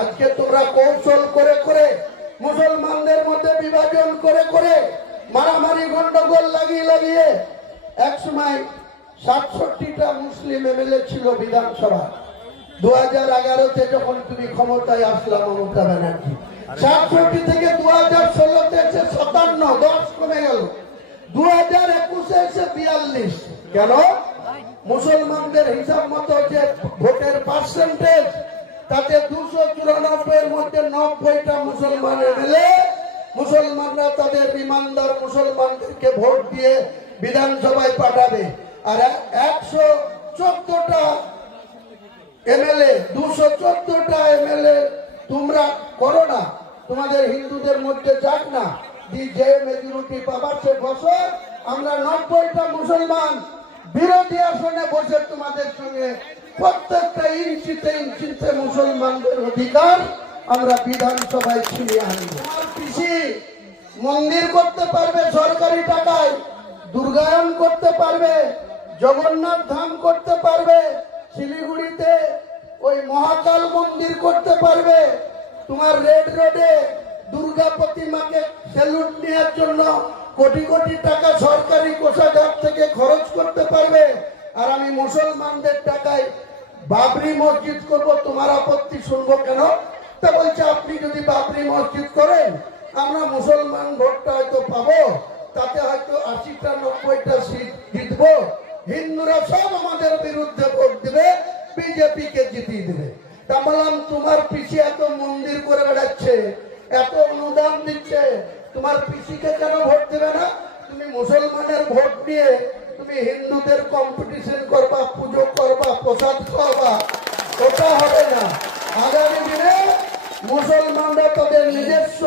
আজকে তোমরা কৌশল করে করে মুসলমানদের মধ্যে বিভাজন করে করে মারামারি গন্ডগোল লাগিয়ে এক সময় ৬৭টা মুসলিম এমএলএ ছিল বিধানসভা। 2011-তে যখন তুমি ক্ষমতায় আসলা মমতা ব্যানার্জি, ৬৭ থেকে 2016-তে এসে ৫৭, 10 কমে গেল। 2021-এ এসে ৪২। কেন? মুসলমানদের হিসাব মতো যে ভোটের পার্সেন্টেজ, তাতে 294-এর মধ্যে 90টা মুসলমান এমএলএ। মুসলমানরা তাদের ইমানদার মুসলমানদেরকে ভোট দিয়ে বিধানসভায় পাঠাবে। আর 114টা এমএলএ, 214টা এমএলএ তোমরা করো না, তোমাদের হিন্দুদের মধ্যে যাক না, যে মেজরিটি পাবার সে বছর আমরা 90টা মুসলমান বিরোধী আসনে বসে তোমাদের সঙ্গে প্রত্যেকটা ইঞ্চিতে মুসলমানদের অধিকার আমরা বিধানসভায় ছিনিয়ে আনবো। আমার পিসি মন্দির করতে পারবে সরকারি টাকায়, দুর্গায়ন করতে পারবে, জগন্নাথ ধাম করতে পারবে, শিলিগুড়িতে ওই মহাকাল মন্দির করতে পারবে, তোমার রেড রোডে দুর্গা প্রতিমাকে সেলুট নেওয়ার জন্য কোটি কোটি টাকা সরকারি কোষাগার থেকে খরচ করতে পারবে। আর আমি মুসলমানদের টাকায় বাবরি মসজিদ করব, তোমার আপত্তি শুনবো কেন? তা বলছে আপনি যদি বাবরি মসজিদ করেন আমরা মুসলমান ভোটটা হয়তো পাবো, তাতে হয়তো 80টা 90টা সিট জিতবো, হিন্দুরা সব আমাদের বিরুদ্ধে ভোট দেবে, বিজেপি কে জিতিয়ে দেবে। তা বললাম তোমার পিসি এত মন্দির করে বেড়াচ্ছে, এত অনুদান দিচ্ছে, তোমার পিসিকে কেন ভোট দেবে না? তুমি মুসলমানের ভোট নিয়ে তুমি হিন্দুদের কম্পিটিশন করবা, পুজো করবা, প্রসাদ খাওয়াবা, ওটা হবে না। আগামী দিনে মুসলমানরা তাদের নিজস্ব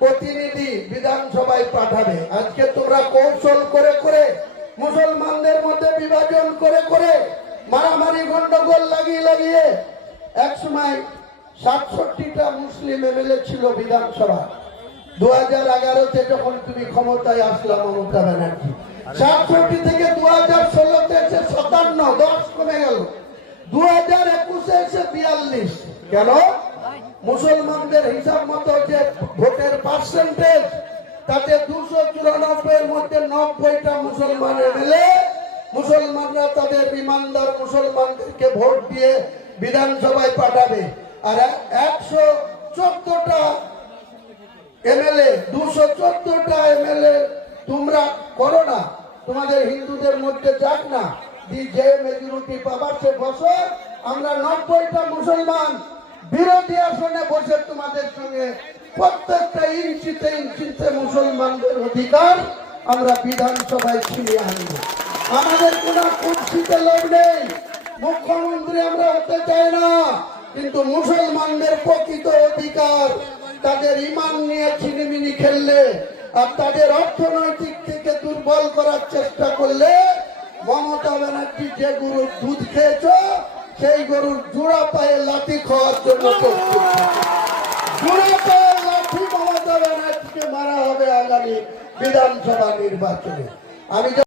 প্রতিনিধি বিধানসভায় পাঠাবে। আজকে তোমরা কৌশল করে করে মুসলমানদের মধ্যে বিভাজন করে করে মারামারি গন্ডগোল লাগিয়ে এক সময় ৬৭টা মুসলিম এমএলএ ছিল বিধানসভা। 2011-তে যখন তুমি ক্ষমতায় আসলা মমতা ব্যানার্জি, ৬৭ থেকে 2016-তে এসে ৫৭, 10 কমে গেল। 2021-এ এসে ৪২। কেন? মুসলমানদের হিসাব মতো যে ভোটের পার্সেন্টেজ, তাতে 294-এর মধ্যে 90টা মুসলমান এমএলএ। মুসলমানরা তাদের ইমানদার মুসলমানদেরকে ভোট দিয়ে বিধানসভায় পাঠাবে। আর 114টা এমএলএ, 214টা এমএলএ তোমরা করো না, তোমাদের হিন্দুদের মধ্যে যাক না, যে মেজরিটি পাবার সে বছর আমরা 90টা মুসলমান বিরোধী আসনে বসে তোমাদের সঙ্গে প্রত্যেকটা ইঞ্চিতে মুসলমানদের অধিকার আমরা বিধানসভায় ছিনিয়ে আনবো। আমাদের কোন কুর্সিতে লোভ নেই, মুখ্যমন্ত্রী আমরা হতে চাই না, কিন্তু মুসলমানদের প্রকৃত অধিকার তাদের ইমান নিয়ে ছিনিমিনি খেললে আর তাদের অর্থনৈতিক থেকে দুর্বল করার চেষ্টা করলে মমতা ব্যানার্জি যে গরুর দুধ খেয়েছ সেই গরুর জোড়া পায়ে লাঠি খাওয়ার জন্য জোড়া পায়ে লাঠি মমতা ব্যানার্জিকে মারা হবে আগামী বিধানসভা নির্বাচনে। আমি